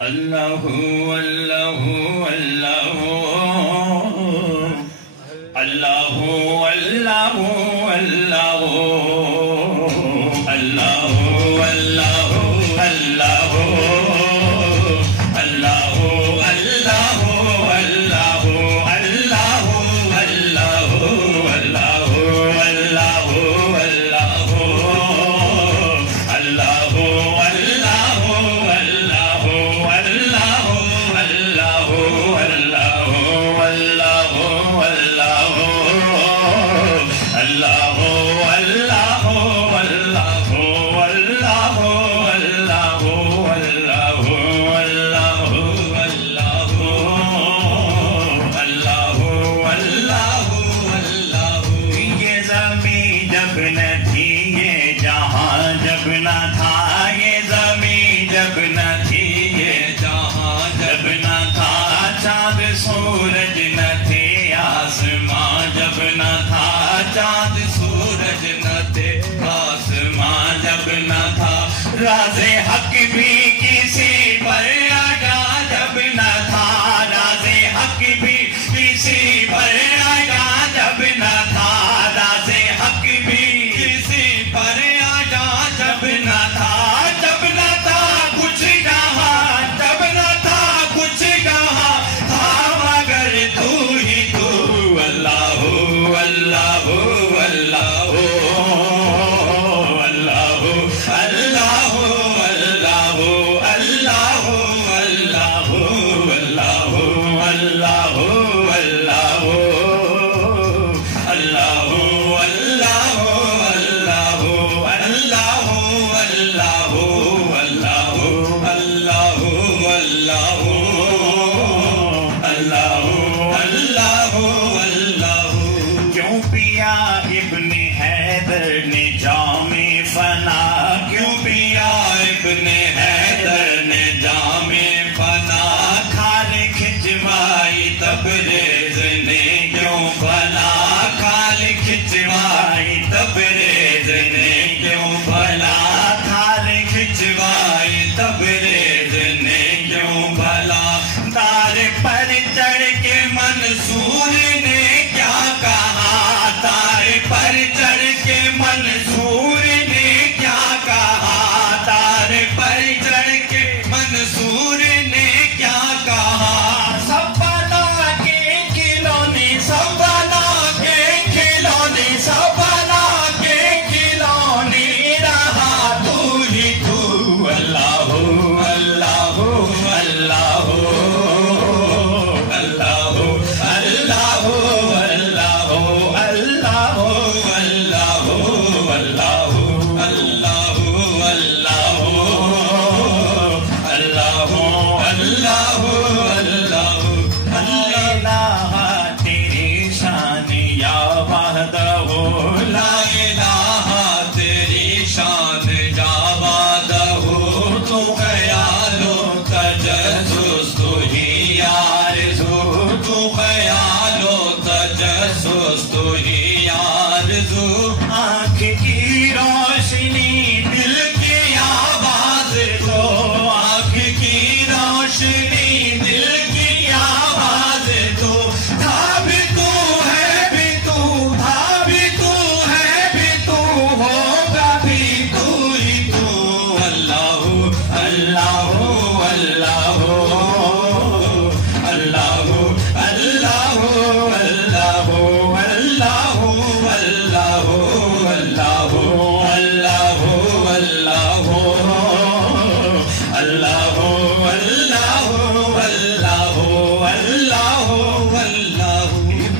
اللہ اللہ اللہ اللہ اللہ اللہ اللہ اللہ اللہ اللہ اللہ اللہ اللہ اللہ اللہ چاند سورج نہ تھے آسمان جب نہ تھا راز حق بھی کسی پر آگا جب نہ تھا راز حق بھی کسی پر آگا جب نہ تھا راز حق بھی کسی پر آگا جب نہ تھا کچھ کہا جب نہ تھا کچھ کہا تھا مگر تو ہی تو اللہ اللہ اللہ اللہ اللہ اللہ اللہ اللہ اللہ اللہ اللہ اللہ اللہ کیوں پیا ابن حیدر نے جام فنا کیوں پیا ابن حیدر نے جام فنا کھال کھچوائی تبریز نے کیوں بھلا کھال کھچوائی تبریز نے کیوں بھلا کھال کھچوائی تبریز نے کیوں بھلا تار پر چڑھ کے منصور نے کیا کہا تار پر چڑھ کے منصور نے کیا کہا تار پر چڑھ کے منصور نے کیا کہا سب بنا کے کھلونے سب بنا کے کھلونے سب بنا کے کھلونے رہا تو ہی تو اللہ اللہ اللہ آنکھ کی روشنی دل کی آواز دو آنکھ کی روشنی دل کی آواز دو تھا بھی تو ہے بھی تو تھا بھی تو ہے بھی تو ہوگا بھی تو ہی تو اللہ اللہ اللہ اللہ اللہ اللہ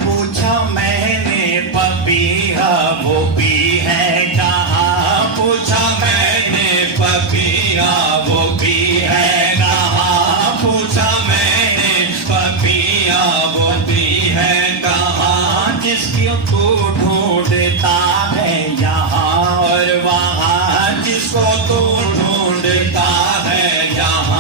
پوچھا میں نے پپیہا وہ بھی ہے کہاں پوچھا میں نے پپیہا وہ بھی ہے کہاں پوچھا میں نے پپیہا وہ بھی ہے کہاں جس کو تو ڈھونڈتا ہے یہاں اور وہاں جس کو تو ڈھونڈتا ہے یہاں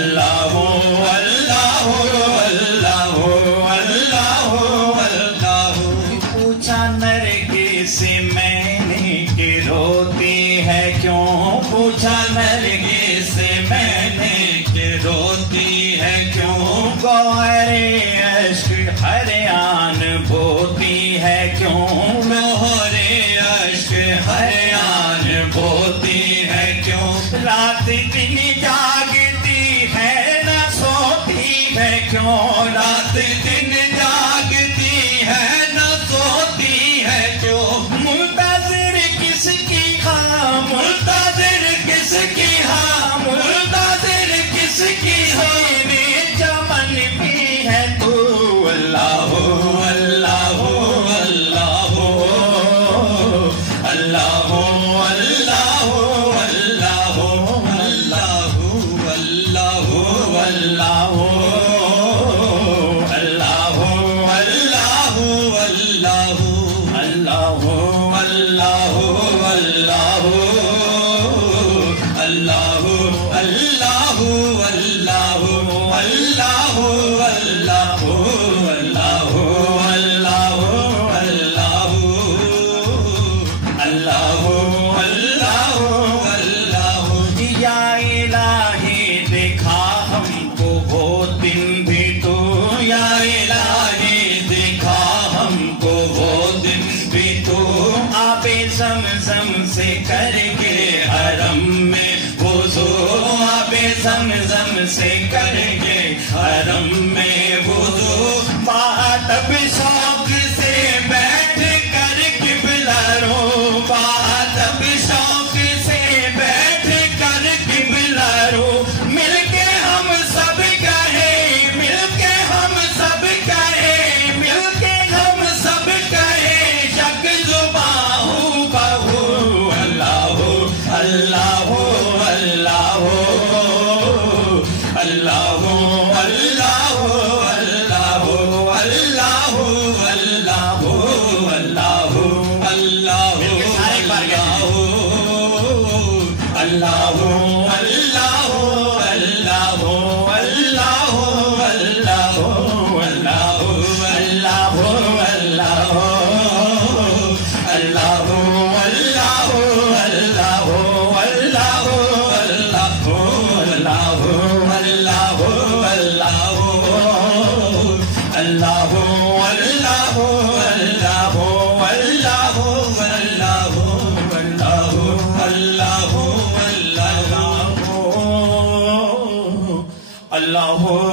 اللہ اللہ اللہ اللہ اللہ. پوچھا نرگس سے میں نے کہ روتی ہے کیوں؟ پوچھا نرگس سے میں نے کہ روتی ہے کیوں؟ گوہر عشق ہر آن بوتی ہے کیوں؟ گوہر عشق ہر آن بوتی ہے کیوں؟ رات دن جاگتی ہے نہ سوتی ہے کیوں؟ رات دن جاگتی ہے نہ سوتی ہے کیوں؟ منتظر کس کی ہاں منتظر کس کی ہاں منتظر کس کی ہاں چمن بھی ہے تو اللہ اللہ اللہ اللہ اللہ اللہ اللہ اللہ اللہ زمزم سے کر کے حرم میں وضو آب زمزم سے کر کے حرم میں وضو ماتب شوق سے بیٹھ کر قبلہ رو ماتب شوق سے بیٹھ کر قبلہ رو مل کے ہم سب کہے مل کے ہم سب کہے مل کے ہم سب کہے شک زباں اللہ اللہ اللہ اللہ اللہ اللہ اللہ اللہ اللہ اللہ اللہ